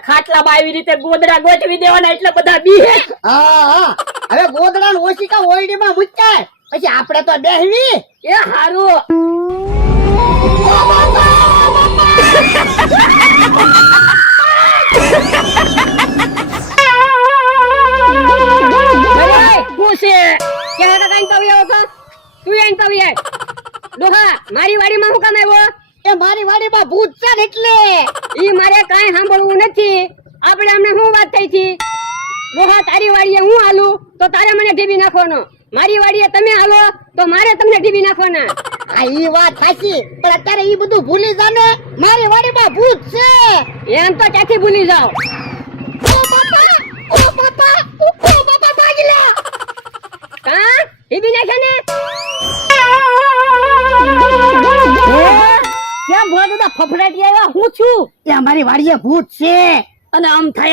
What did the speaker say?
ખાટલા માં આવી રીતે ગોદડા ગોઠવી દેવાના એટલે બધા બીહે. હા હવે ગોદડા ઓશિકા ઓયડી માં મૂકાય પછી આપણે તો બેહવી. એ હારું. મારી વાડીમાં હું કામ આવ્યો? એ મારી વાડીમાં ભૂત છે ને એટલે. ઈ મારે કાઈ સાંભળવું નથી. આપણે અમને શું વાત થઈ હતી? ડોહા તારી વાડીએ હું હાલું તો તારે મને ઢીબી નાખવાનો, મારી વાડીએ તમે હાલો તો મારે તમને ઢીબી નાખવાના. આ ઈ વાત સાચી, પણ અત્યારે ઈ બધું ભૂલી જા ને. મારી વાડીમાં ભૂત છે એમ તો ક્યાંથી ભૂલી જાઓ? ઓ બાપા ભાગલા. કા ઢીબી નાખે ને? કેમ ભોળા દાદા ફફડાટી આવ્યા? હું છું. એ અમારી વાડીએ ભૂત છે અને આમ થાય